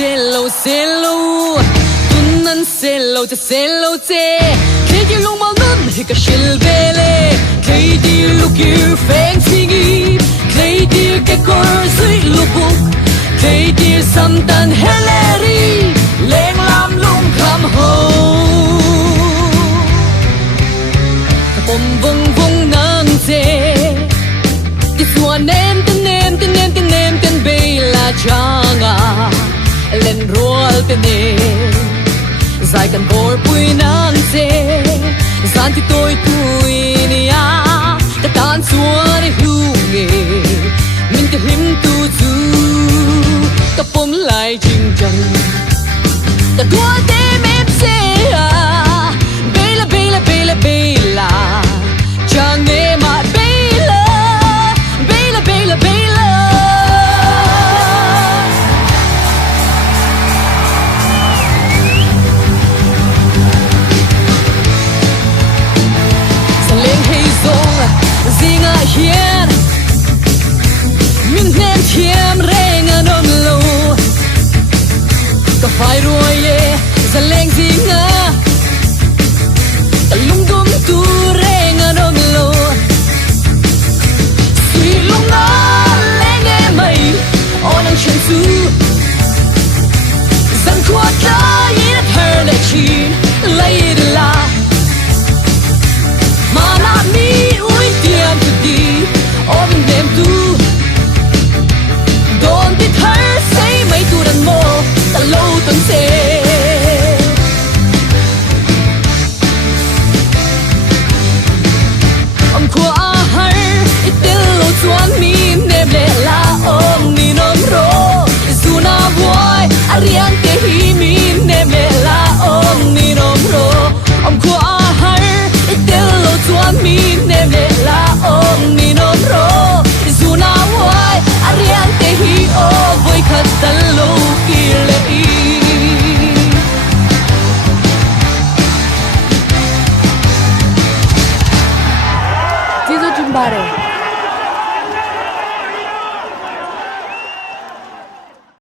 selo tunan selo te selo te kedi long mal nun hika shilvele kedi lukir feng singi kedi ke kor sui lubuk kedi samtan heleri leng lam lung kam ho pom vung vung nang te tiswa nem ten bela changa lên roal tên dài cần bồi bụi nắng dê gian thì tôi tuổi nia ta tan xuống để hưu nghề mình ta him tu du ta bom lại chinh trăng ta đua đêm em xe bela bela bela bela chẳng nghe mà bela bela bela bela zinga hiền min nem thiam reng anom lo ka phai ruaye zaleng zinga talung dum tu reng anom lo sui lung na leng e mai onang chen su